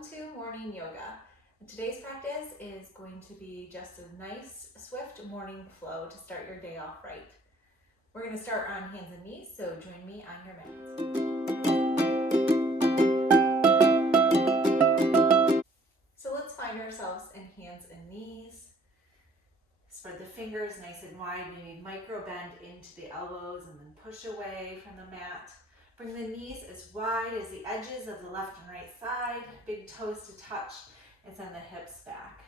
Welcome to morning yoga. Today's practice is going to be just a nice, swift morning flow to start your day off right. We're going to start on hands and knees, so join me on your mat. So let's find ourselves in hands and knees. Spread the fingers nice and wide, maybe micro bend into the elbows and then push away from the mat. Bring the knees as wide as the edges of the left and right side, big toes to touch, and send the hips back.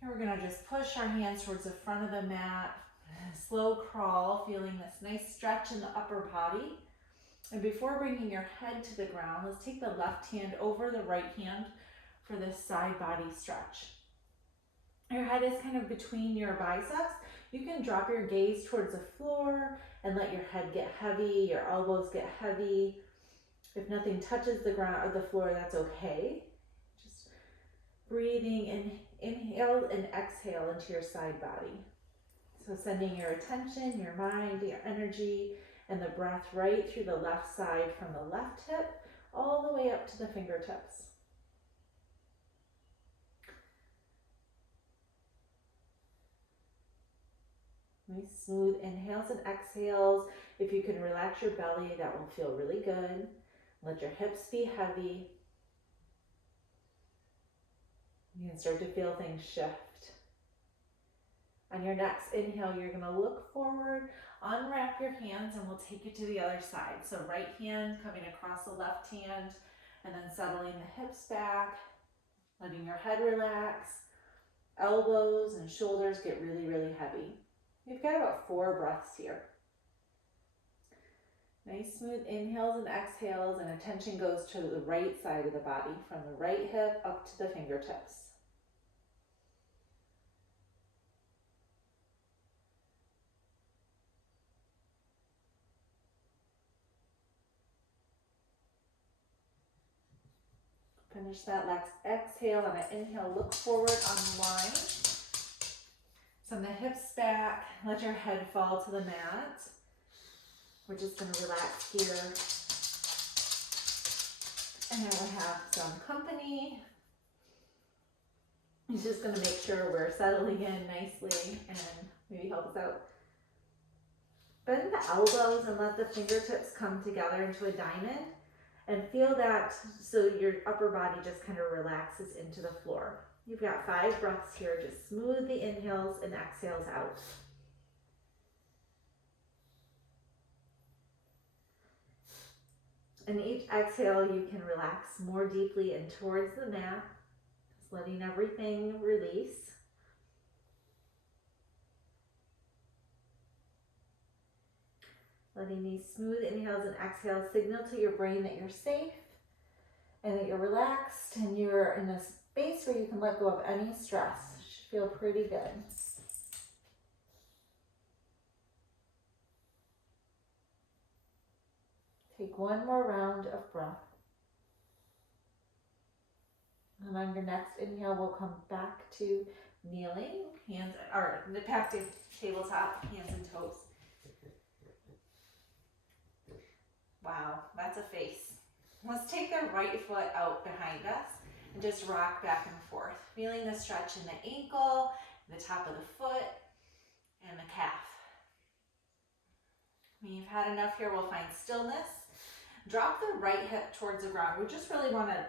Here we're gonna just push our hands towards the front of the mat, slow crawl, feeling this nice stretch in the upper body. And before bringing your head to the ground, let's take the left hand over the right hand for this side body stretch. Your head is kind of between your biceps. You can drop your gaze towards the floor and let your head get heavy, your elbows get heavy. If nothing touches the ground or the floor, that's okay. Just breathing in, inhale and exhale into your side body. So sending your attention, your mind, your energy, and the breath right through the left side from the left hip all the way up to the fingertips. Nice smooth inhales and exhales. If you can relax your belly, that will feel really good. Let your hips be heavy. You can start to feel things shift. On your next inhale, you're going to look forward, unwrap your hands, and we'll take it to the other side. So right hand coming across the left hand, and then settling the hips back, letting your head relax. Elbows and shoulders get really, really heavy. We've got about 4 breaths here. Nice smooth inhales and exhales, and attention goes to the right side of the body, from the right hip up to the fingertips. Finish that last exhale. On an inhale, look forward, unwind. Send the hips back, let your head fall to the mat. We're just going to relax here. And then we'll have some company. I'm just going to make sure we're settling in nicely and maybe help us out. Bend the elbows and let the fingertips come together into a diamond. And feel that so your upper body just kind of relaxes into the floor. You've got 5 breaths here. Just smooth the inhales and exhales out. And each exhale, you can relax more deeply and towards the mat, just letting everything release. Letting these smooth inhales and exhales signal to your brain that you're safe and that you're relaxed and you're in a space where you can let go of any stress. It should feel pretty good. Take one more round of breath. And on your next inhale, we'll come back to kneeling, hands, or back to tabletop, hands and toes. Wow, that's a face. Let's take the right foot out behind us and just rock back and forth, feeling the stretch in the ankle, the top of the foot, and the calf. When you've had enough here, we'll find stillness. Drop the right hip towards the ground. We just really want to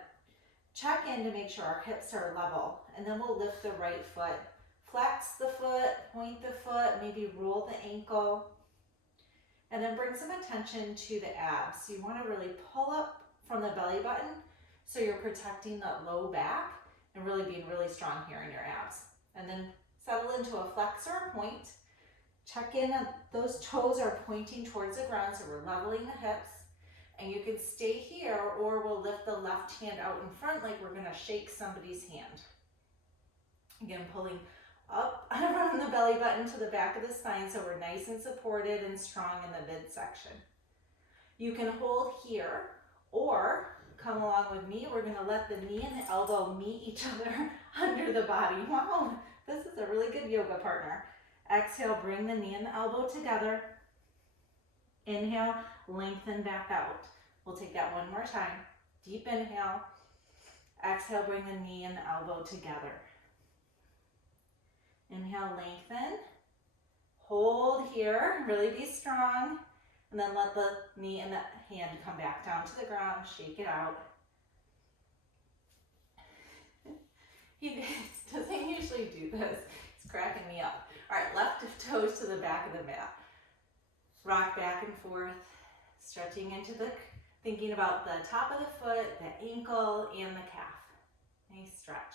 check in to make sure our hips are level, and then we'll lift the right foot. Flex the foot, point the foot, maybe roll the ankle. And then bring some attention to the abs. So you want to really pull up from the belly button so you're protecting that low back and really being really strong here in your abs. And then settle into a flex or a point. Check in that those toes are pointing towards the ground, so we're leveling the hips. And you can stay here, or we'll lift the left hand out in front like we're going to shake somebody's hand. Again, pulling up around the belly button to the back of the spine so we're nice and supported and strong in the midsection. You can hold here or come along with me. We're going to let the knee and the elbow meet each other under the body. Wow, this is a really good yoga partner. Exhale, bring the knee and the elbow together. Inhale, lengthen back out. We'll take that one more time. Deep inhale. Exhale, bring the knee and the elbow together. Inhale, lengthen. Hold here, really be strong. And then let the knee and the hand come back down to the ground. Shake it out. He doesn't usually do this. It's cracking me up. All right, left toes to the back of the mat. Rock back and forth, stretching into the, thinking about the top of the foot, the ankle, and the calf. Nice stretch.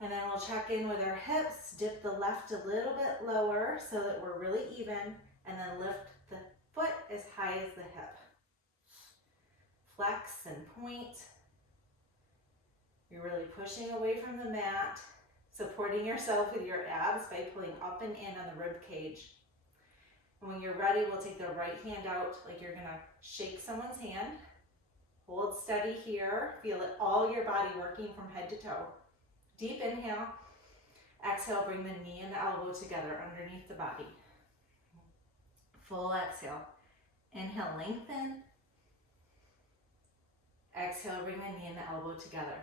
And then we'll check in with our hips, dip the left a little bit lower so that we're really even, and then lift the foot as high as the hip. Flex and point. You're really pushing away from the mat, supporting yourself with your abs by pulling up and in on the rib cage. And when you're ready, we'll take the right hand out like you're gonna shake someone's hand. Hold steady here. Feel it all your body working from head to toe. Deep inhale. Exhale, bring the knee and the elbow together underneath the body. Full exhale. Inhale, lengthen. Exhale, bring the knee and the elbow together.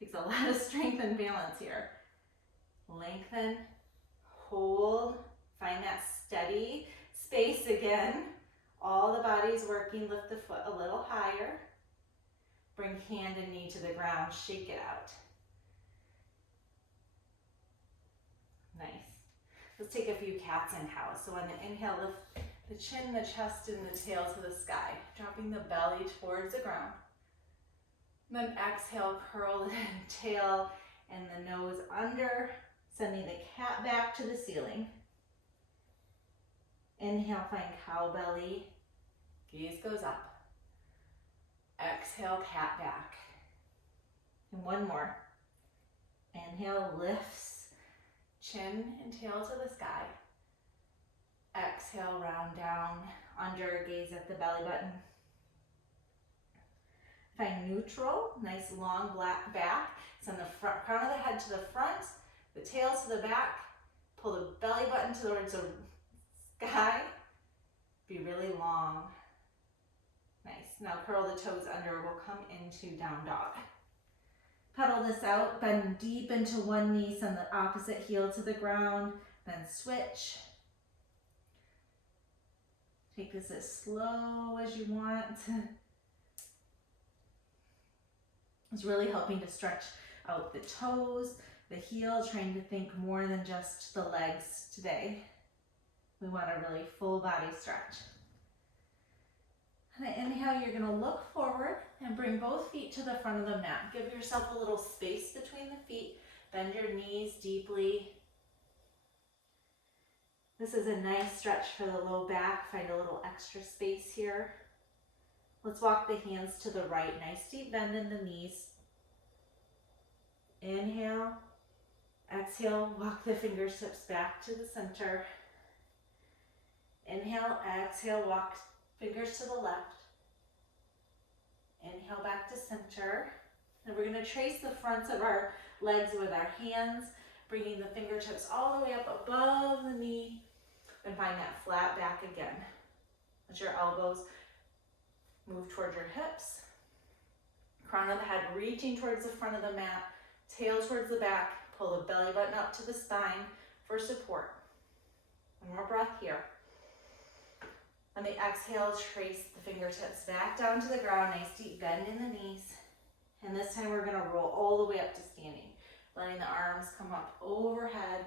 Takes a lot of strength and balance here. Lengthen, hold, find that steady space again. All the body's working, lift the foot a little higher. Bring hand and knee to the ground, shake it out. Nice. Let's take a few cats and cows. So on the inhale, lift the chin, the chest, and the tail to the sky, dropping the belly towards the ground. Then exhale, curl the tail and the nose under, sending the cat back to the ceiling. Inhale, find cow belly, gaze goes up. Exhale, cat back. And one more. Inhale, lifts, chin and tail to the sky. Exhale, round down, under, gaze at the belly button. Find neutral, nice long black back. Send the front, crown of the head to the front, the tail to the back. Pull the belly button towards the sky. Be really long. Nice. Now curl the toes under. We'll come into down dog. Pedal this out. Bend deep into one knee. Send the opposite heel to the ground. Then switch. Take this as slow as you want. It's really helping to stretch out the toes, the heel, trying to think more than just the legs today. We want a really full body stretch. And inhale, you're gonna look forward and bring both feet to the front of the mat. Give yourself a little space between the feet. Bend your knees deeply. This is a nice stretch for the low back. Find a little extra space here. Let's walk the hands to the right. Nice deep bend in the knees. Inhale. Exhale, walk the fingertips back to the center. Inhale, exhale, walk fingers to the left. Inhale back to center. And we're going to trace the fronts of our legs with our hands, bringing the fingertips all the way up above the knee, and find that flat back again. Let your elbows move towards your hips. Crown of the head reaching towards the front of the mat, tail towards the back. Pull the belly button up to the spine for support. One more breath here. On the exhale, trace the fingertips back down to the ground. Nice deep bend in the knees. And this time we're going to roll all the way up to standing. Letting the arms come up overhead.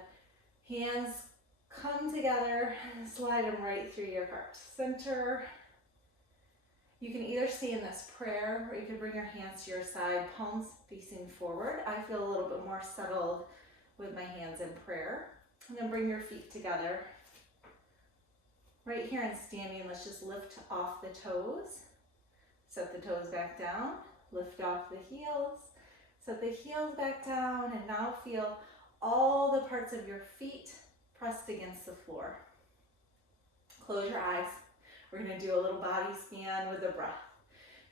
Hands come together and slide them right through your heart center. You can either stay in this prayer, or you can bring your hands to your side, palms facing forward. I feel a little bit more settled with my hands in prayer. And then bring your feet together. Right here in standing, let's just lift off the toes. Set the toes back down. Lift off the heels. Set the heels back down, and now feel all the parts of your feet pressed against the floor. Close your eyes. We're going to do a little body scan with the breath.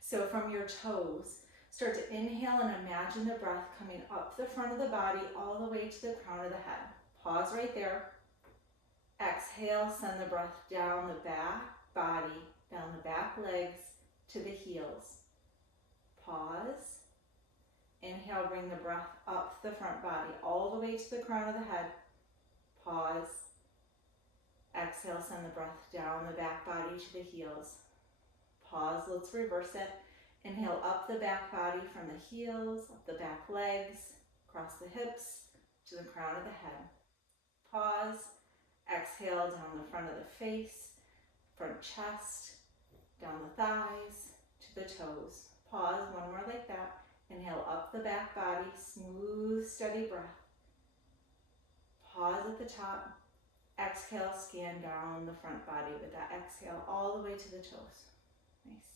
So from your toes, start to inhale and imagine the breath coming up the front of the body all the way to the crown of the head. Pause right there. Exhale, send the breath down the back body, down the back legs to the heels. Pause. Inhale, bring the breath up the front body, all the way to the crown of the head. Pause. Exhale, send the breath down the back body to the heels. Pause, let's reverse it. Inhale, up the back body from the heels, up the back legs, across the hips to the crown of the head. Pause. Exhale, down the front of the face, front chest, down the thighs, to the toes. Pause, one more like that. Inhale, up the back body, smooth, steady breath. Pause at the top. Exhale, scan down the front body with that exhale all the way to the toes. Nice.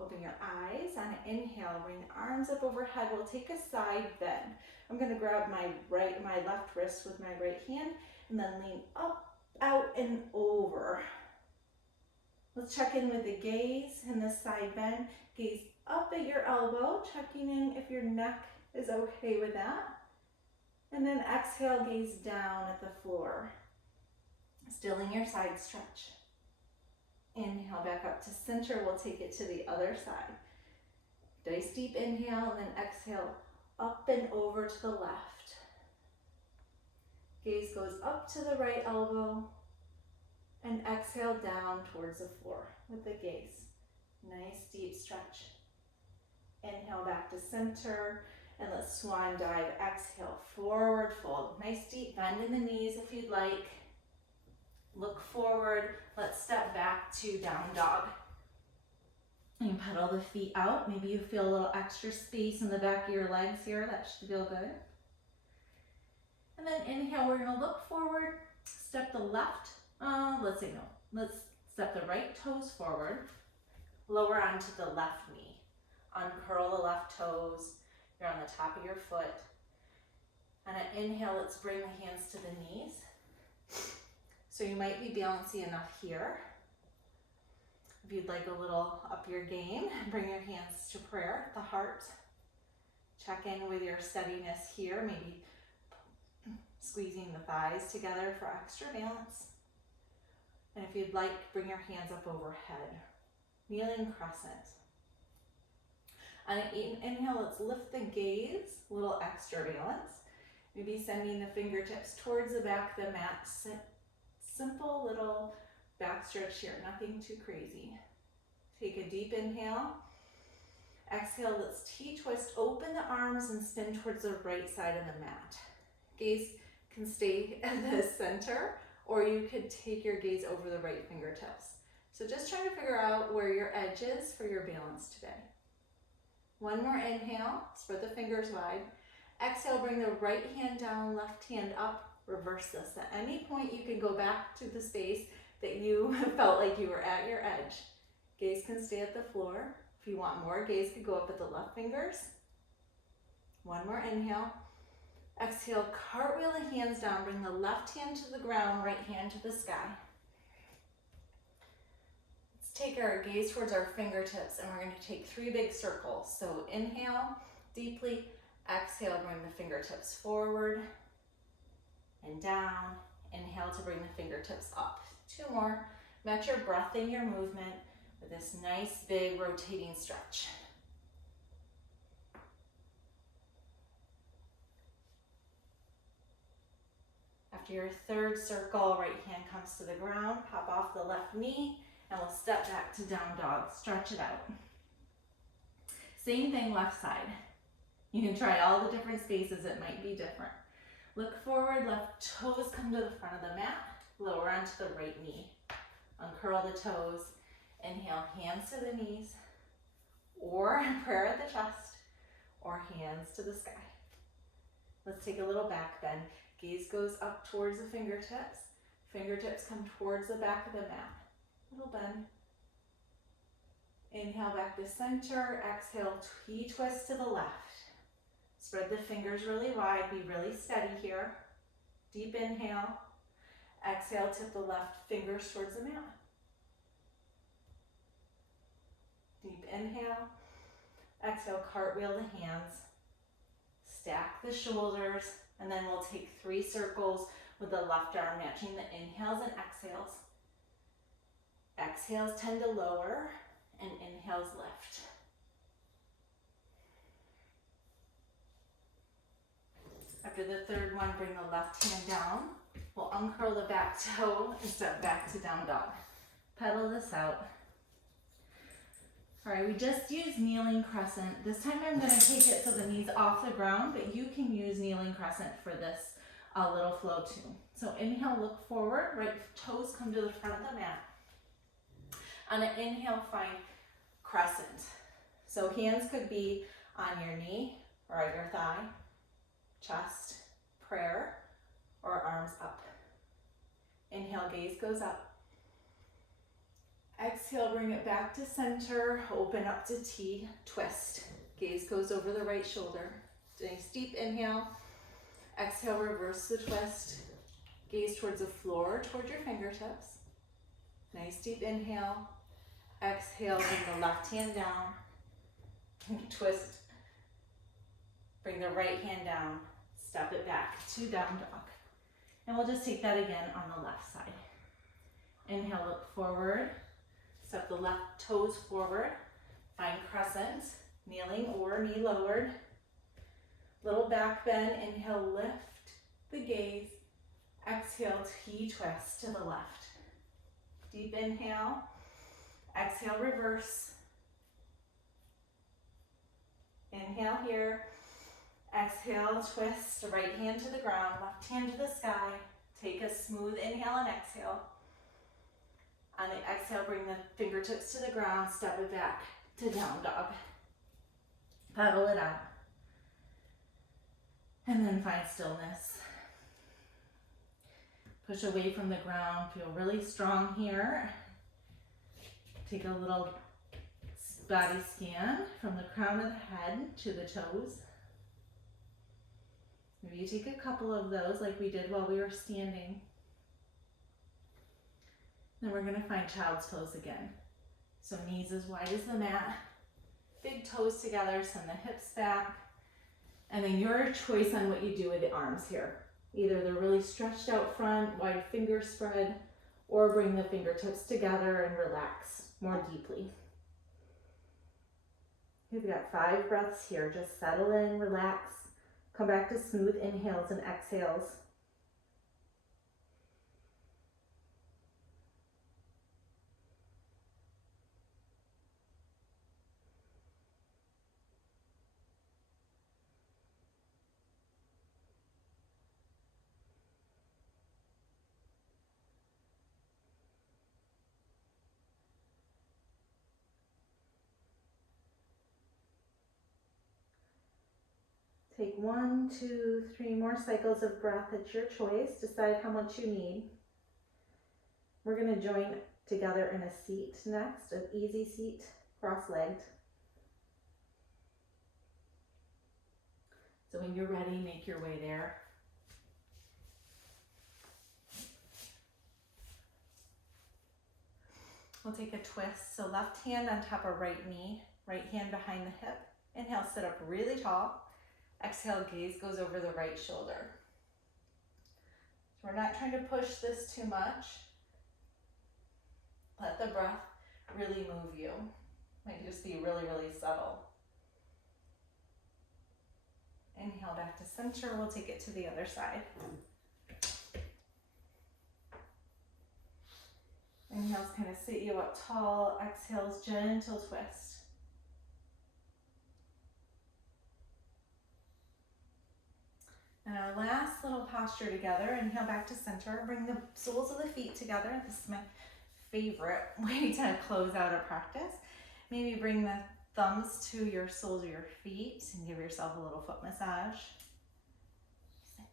Open your eyes. On an inhale, bring the arms up overhead. We'll take a side bend. I'm going to grab my left wrist with my right hand and then lean up, out, and over. Let's check in with the gaze and the side bend. Gaze up at your elbow, checking in if your neck is okay with that. And then exhale, gaze down at the floor. Still in your side stretch. Inhale back up to center. We'll take it to the other side. Nice deep inhale and then exhale up and over to the left. Gaze goes up to the right elbow and exhale down towards the floor with the gaze. Nice deep stretch. Inhale back to center and let's swan dive. Exhale, forward fold. Nice deep bend in the knees if you'd like. Look forward. Let's step back to down dog. You pedal the feet out. Maybe you feel a little extra space in the back of your legs here. That should feel good. And then inhale, we're going to look forward. Step the left. Let's step the right toes forward. Lower onto the left knee. Uncurl the left toes. You're on the top of your foot. On an inhale, let's bring the hands to the knees. So you might be bouncy enough here. If you'd like a little up your game, bring your hands to prayer, the heart. Check in with your steadiness here, maybe squeezing the thighs together for extra balance. And if you'd like, bring your hands up overhead. Kneeling crescent. On an inhale, let's lift the gaze, a little extra balance. Maybe sending the fingertips towards the back of the mat. Simple little back stretch here, nothing too crazy. Take a deep inhale. Exhale, let's T-twist, open the arms and spin towards the right side of the mat. Gaze can stay at the center, or you could take your gaze over the right fingertips. So just trying to figure out where your edge is for your balance today. One more inhale, spread the fingers wide. Exhale, bring the right hand down, left hand up. Reverse this. At any point, you can go back to the space that you felt like you were at your edge. Gaze can stay at the floor. If you want more, gaze could go up at the left fingers. One more inhale. Exhale, cartwheel the hands down. Bring the left hand to the ground, right hand to the sky. Let's take our gaze towards our fingertips and we're going to take 3 big circles. So inhale deeply. Exhale, bring the fingertips forward and down. Inhale to bring the fingertips up. 2 more. Match your breath and your movement with this nice big rotating stretch. After your 3rd circle, right hand comes to the ground, pop off the left knee, and we'll step back to down dog. Stretch it out. Same thing left side. You can try all the different spaces, it might be different. Look forward, left toes come to the front of the mat, lower onto the right knee. Uncurl the toes, inhale, hands to the knees, or prayer at the chest, or hands to the sky. Let's take a little back bend. Gaze goes up towards the fingertips. Fingertips come towards the back of the mat. Little bend. Inhale back to center, exhale, T-twist to the left. Spread the fingers really wide, be really steady here. Deep inhale. Exhale, tip the left fingers towards the mat. Deep inhale. Exhale, cartwheel the hands. Stack the shoulders, and then we'll take 3 circles with the left arm matching the inhales and exhales. Exhales tend to lower, and inhales lift. After the third one, bring the left hand down. We'll uncurl the back toe and step back to down dog. Pedal this out. All right, we just used kneeling crescent. This time I'm gonna take it so the knee's off the ground, but you can use kneeling crescent for this little flow too. So inhale, look forward, right toes come to the front of the mat. On an inhale, find crescent. So hands could be on your knee or at your thigh, chest, prayer, or arms up. Inhale, gaze goes up. Exhale, bring it back to center, open up to T, twist. Gaze goes over the right shoulder. Nice deep inhale. Exhale, reverse the twist. Gaze towards the floor, towards your fingertips. Nice deep inhale. Exhale, bring the left hand down. Twist. Bring the right hand down. Step it back to down dog. And we'll just take that again on the left side. Inhale, look forward. Step the left toes forward. Find crescent, kneeling or knee lowered. Little back bend. Inhale, lift the gaze. Exhale, T-twist to the left. Deep inhale. Exhale, reverse. Inhale here. Exhale, twist, right hand to the ground, left hand to the sky. Take a smooth inhale and exhale. On the exhale, bring the fingertips to the ground, step it back to down dog. Pedal it out. And then find stillness. Push away from the ground, feel really strong here. Take a little body scan from the crown of the head to the toes. Maybe you take a couple of those like we did while we were standing. Then we're gonna find child's pose again. So knees as wide as the mat, big toes together, send the hips back. And then your choice on what you do with the arms here. Either they're really stretched out front, wide finger spread, or bring the fingertips together and relax more deeply. We've got 5 breaths here. Just settle in, relax. Come back to smooth inhales and exhales. Take 1, 2, 3 more cycles of breath at your choice. Decide how much you need. We're going to join together in a seat next, an easy seat, cross-legged. So when you're ready, make your way there. We'll take a twist. So left hand on top of right knee, right hand behind the hip. Inhale, sit up really tall. Exhale, gaze goes over the right shoulder. So we're not trying to push this too much. Let the breath really move you. Might just be really, really subtle. Inhale back to center. We'll take it to the other side. Inhales kind of sit you up tall. Exhales, gentle twist. And our last little posture together, inhale back to center, bring the soles of the feet together. This is my favorite way to close out a practice. Maybe bring the thumbs to your soles of your feet and give yourself a little foot massage. Sit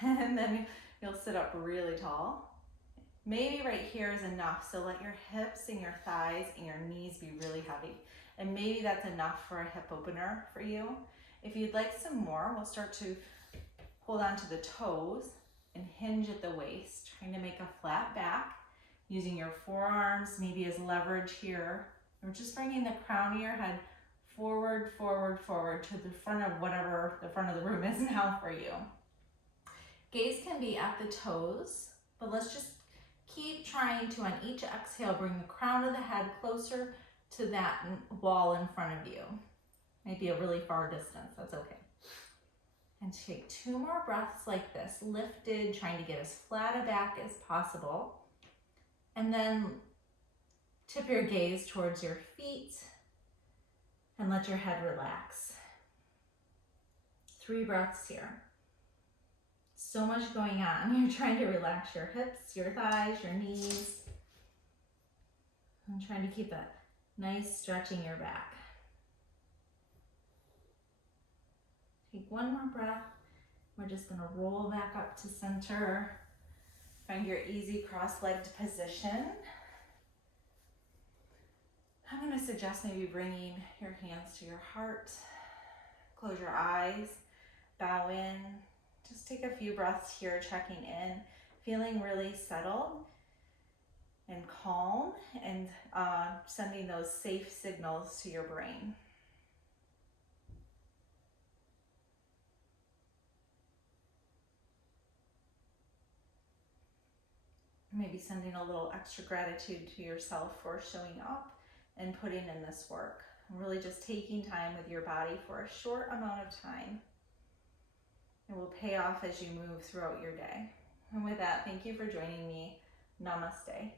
down. And then you'll sit up really tall. Maybe right here is enough, so let your hips and your thighs and your knees be really heavy. And maybe that's enough for a hip opener for you. If you'd like some more, we'll start to hold on to the toes and hinge at the waist, trying to make a flat back, using your forearms maybe as leverage here. We're just bringing the crown of your head forward, forward, forward to the front of whatever the front of the room is now for you. Gaze can be at the toes, but let's just keep trying to, on each exhale, bring the crown of the head closer to that wall in front of you. Might be a really far distance, that's okay. And take 2 more breaths like this, lifted, trying to get as flat a back as possible. And then tip your gaze towards your feet and let your head relax. 3 breaths here. So much going on. You're trying to relax your hips, your thighs, your knees. And trying to keep that nice stretching your back. Take 1 more breath. We're just going to roll back up to center. Find your easy cross-legged position. I'm going to suggest maybe bringing your hands to your heart. Close your eyes, bow in. Just take a few breaths here, checking in, feeling really settled and calm, and sending those safe signals to your brain. Maybe sending a little extra gratitude to yourself for showing up and putting in this work. Really just taking time with your body for a short amount of time. It will pay off as you move throughout your day. And with that, thank you for joining me. Namaste.